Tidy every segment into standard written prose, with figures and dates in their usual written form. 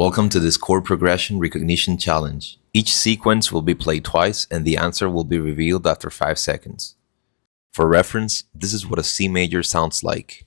Welcome to this chord progression recognition challenge. Each sequence will be played twice and the answer will be revealed after 5 seconds. For reference, this is what a C major sounds like.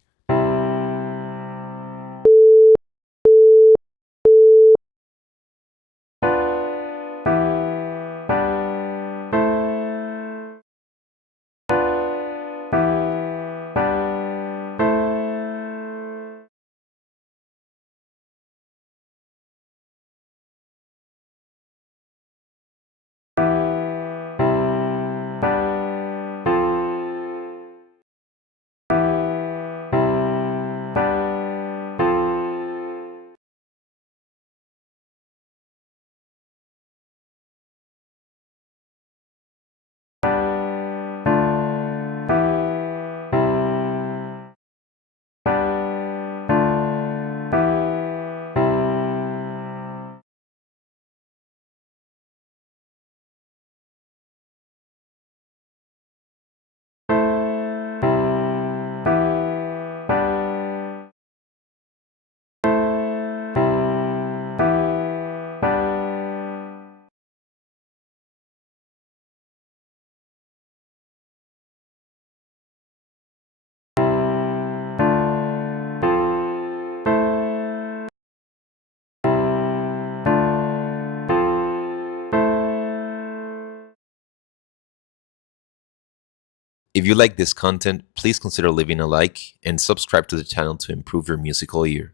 If you like this content, please consider leaving a like and subscribe to the channel to improve your musical ear.